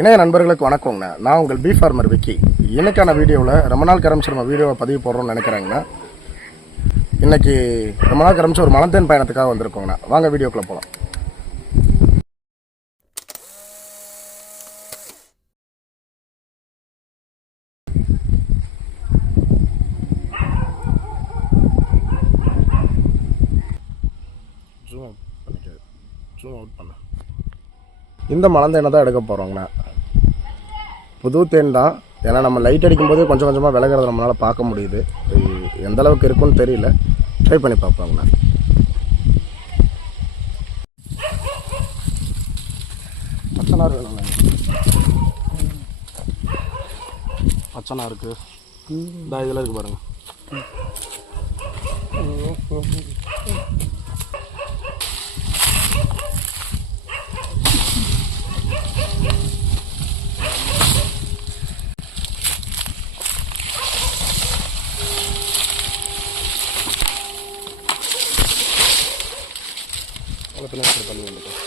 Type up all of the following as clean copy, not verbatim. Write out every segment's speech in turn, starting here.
இணைய நண்பர்களுக்கு வணக்கங்கண்ணா. நான் உங்கள் பீ ஃபார்மர் விக்கி. இன்னைக்கான வீடியோவில் ரொம்ப நாள் கரமிச்சு நம்ம வீடியோவை பதிவு போடுறோம்னு நினைக்கிறேங்கண்ணா. இன்னைக்கு ரொம்ப நாள் கரமிச்சு ஒரு மலந்தேன் பயணத்துக்காக வந்திருக்கோங்கண்ணா. வாங்க வீடியோக்குள்ளே போகலாம். ஜூம் அவுட் பண்ண இந்த மலந்தேனை தான் எடுக்க போகிறோங்கண்ணா. புது தேன் தான். ஏன்னா நம்ம லைட் அடிக்கும்போது கொஞ்சம் கொஞ்சமாக விலகிறத நம்மளால் பார்க்க முடியுது. எந்த அளவுக்கு இருக்குன்னு தெரியல, ட்ரை பண்ணி பார்ப்போங்கண்ணா. பச்சனார் வேணும்ண்ணா. பச்சனா இருக்குது, இந்த இதில் இருக்குது பாருங்கள். தள்ளி வந்துட்டோம்.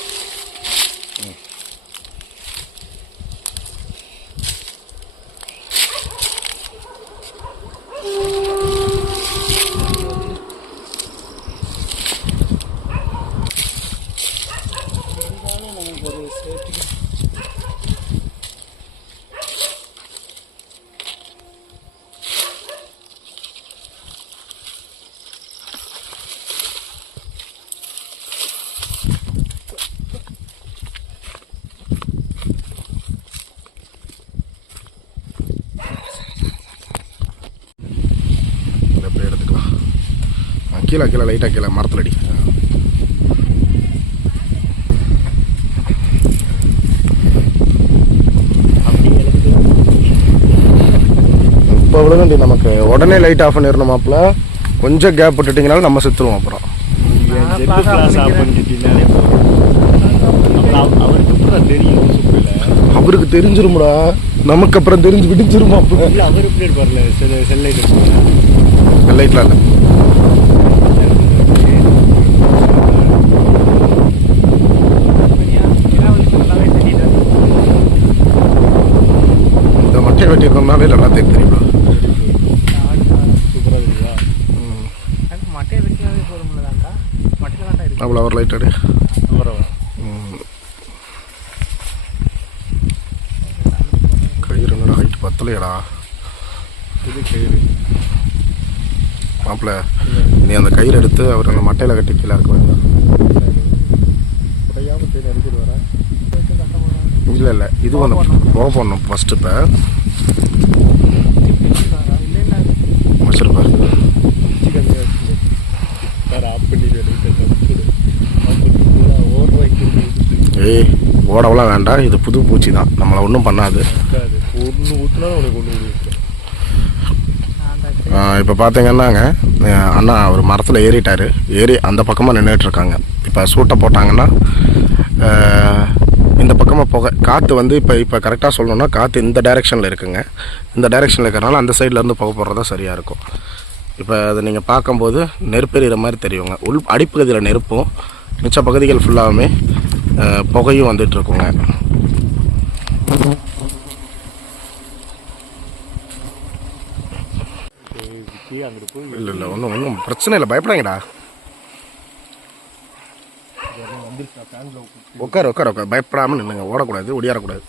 கீழே கீழே லைட்டாக கீழே மரத்தில் அடி. இப்போ விழுந்து நமக்கு உடனே லைட் ஆஃப் பண்ணிடணும் மாப்பிள்ள. கொஞ்சம் கேப் விட்டுட்டிங்கனாலும் நம்ம செத்துருவோம். அப்புறம் அவருக்கு தெரிஞ்சிருமுடா, நமக்கு அப்புறம் தெரிஞ்சு விடிஞ்சிருமா? லைட்லாம் இல்லை. மட்டை வெட்டியிருந்தோம்னாலே நல்லா தெரியுமா? அவ்வளோ ஒரு லைட் அடி. கயிறு என்னடா ஹைட் பத்தலையடா இது கயிறு. மாப்பிள்ள நீ அந்த கயிறு எடுத்து அவர் அந்த மட்டையில் கட்டி கீழே இருக்க வேண்டாம். இல்லை இல்லை, இது வந்து போக போடணும் ஃபஸ்ட்டு. இப்போ வச்சிருப்பாரு. ஏய் ஓடவெல்லாம் வேண்டாம், இது புது பூச்சி தான், நம்மளை ஒன்றும் பண்ணாது. இப்போ பார்த்தீங்கன்னாங்க அண்ணா ஒரு மரத்தில் ஏறிட்டார். ஏறி அந்த பக்கமாக நின்றுட்டுருக்காங்க. இப்போ சூட்டை போட்டாங்கன்னா இந்த பக்கமாக புகை காற்று வந்து இப்போ கரெக்டாக சொல்லணுன்னா காற்று இந்த டைரெக்ஷனில் இருக்குங்க. இந்த டைரெக்ஷனில் இருக்கிறனால அந்த சைட்லேருந்து புகை போடுறதா சரியாக இருக்கும். இப்போ அதை நீங்கள் பார்க்கும்போது நெருப்பெறிகிற மாதிரி தெரியுங்க. அடிப்பகுதியில் நெருப்பும் மிச்ச பகுதிகள் ஃபுல்லாகவுமே புகையும் வந்துட்டுருக்குங்க. இல்லை இல்லை, ஒன்றும் பிரச்சனை இல்லை, பயப்படாங்கடா. உட்கார உட்கார உட்கார பயப்படாமல் நின்றுங்க. ஓடக்கூடாது, ஒடியாரக்கூடாது.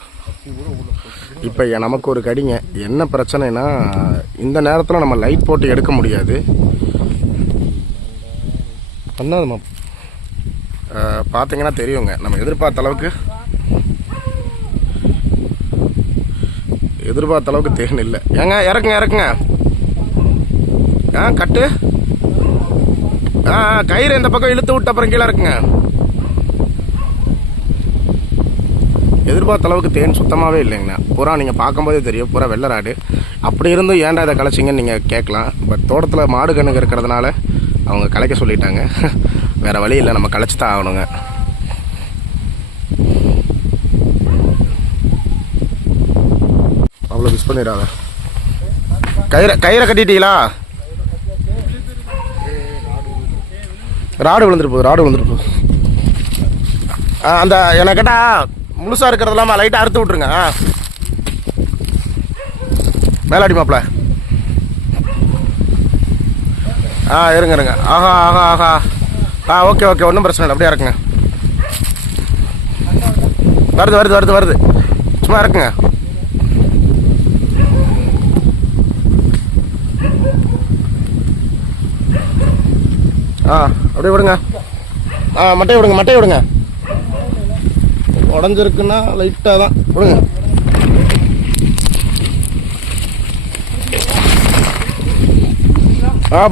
இப்போ நமக்கு ஒரு கடிங்க. என்ன பிரச்சனைனா இந்த நேரத்தில் நம்ம லைட் போட்டு எடுக்க முடியாது. பண்ணாதுமா பார்த்தீங்கன்னா தெரியுங்க, நம்ம எதிர்பார்த்த அளவுக்கு தேன் இல்லை. ஏங்க இறக்குங்க இறக்குங்க. கட்டு கயிறு இந்த பக்கம் இழுத்து விட்டு அப்புறம் கீழே இருக்குங்க. எதிர்பார்த்த அளவுக்கு தேன் சுத்தமாகவே இல்லைங்கண்ணா. பூரா நீங்கள் பார்க்கும்போதே தெரியும், பூரா வெள்ளராடு. அப்படி இருந்தும் ஏன்டா இதை கலைச்சிங்கன்னு நீங்கள் கேட்கலாம். பட் தோட்டத்தில் மாடு கண்ணுங்க இருக்கிறதுனால அவங்க கலைக்க சொல்லிட்டாங்க. வேறு வழி இல்லை, நம்ம கலைச்சி தான் ஆகணுங்க. அவ்வளோ மிஸ் பண்ணிடாத. கயிறை கட்டிட்டீங்களா? ராடு விழுந்துட்டு போகுது. அந்த என்ன கேட்டால் முழுசாக இருக்கிறதெல்லாம் லைட்டாக அறுத்து விட்ருங்க. மேலாடி மாப்பிள்ள. இருங்க. ஆஹா. ஓகே ஒன்றும் பிரச்சனை இல்லை. அப்படியே இருக்குங்க. வருது. சும்மா இருக்குங்க. அப்படியே விடுங்க. மட்டையை விடுங்க. உடஞ்சிருக்குன்னா லைட்டாக தான் விடுங்க.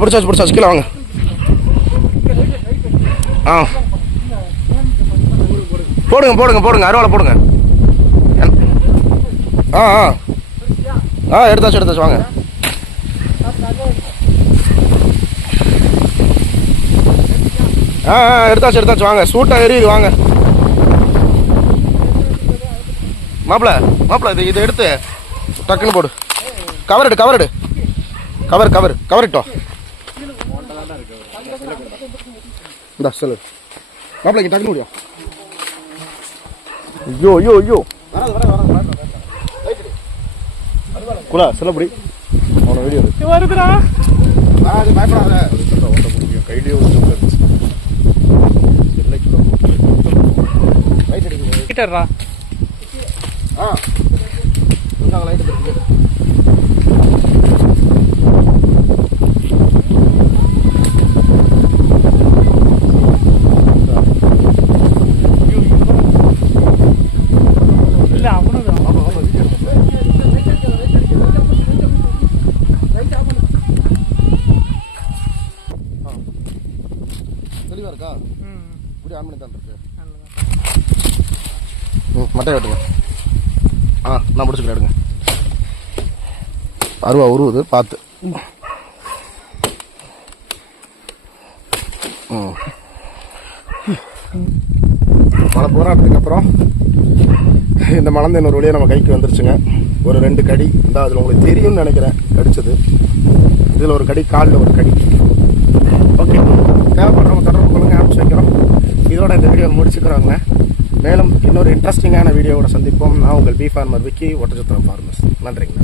பிடிச்சாச்சு கீழே வாங்க. போடுங்க அருவாளை போடுங்க. எடுத்தாச்சு வாங்க. எடுத்தாச்சு வாங்க. சூட்டா எரியுது வாங்க. மாப்பிள்ள இதை எடுத்து டக்குன்னு போடு. கவர் இந்த சொல்லு மாப்பிள்ள இங்கே டக்குன்னு முடியும். ஐயோ குலா சொல்லப்படி அவனை வீடியோ வருதுடா. அது பயப்படாத. கையிலேயே லைட் அடிக்கிறா. லைட் இருக்கு. தெளிவா இருக்கா? இப்படி ஆன் பண்ணி தான் இருக்கு. மட்டையை வெட்டுங்க. நான் முடிச்சுக்கிறேன். எடுங்க. அருவா உருவுது பார்த்து. பல போராட்டத்துக்கு அப்புறம் இந்த மலந்தேன் ஒரு வழியாக நம்ம கைக்கு வந்துருச்சுங்க. ஒரு 2 கடி இந்த அதில் உங்களுக்கு தெரியும்னு நினைக்கிறேன் கடிச்சது. இதில் ஒரு கடி, காலில் ஒரு கடி. ஓகே, தேவைப்படுறவங்க தொடர்பு கொள்ளுங்க. ஆரம்பிச்சு வைக்கிறோம். இதோட இந்த வீடியோ முடிச்சுக்கிறோங்க. மேலும் இன்னொரு இன்ட்ரெஸ்டிங்கான வீடியோவோட சந்திப்போம். நான் உங்கள் B farmer Vicky, Oddanchatram farmers. நன்றிங்க.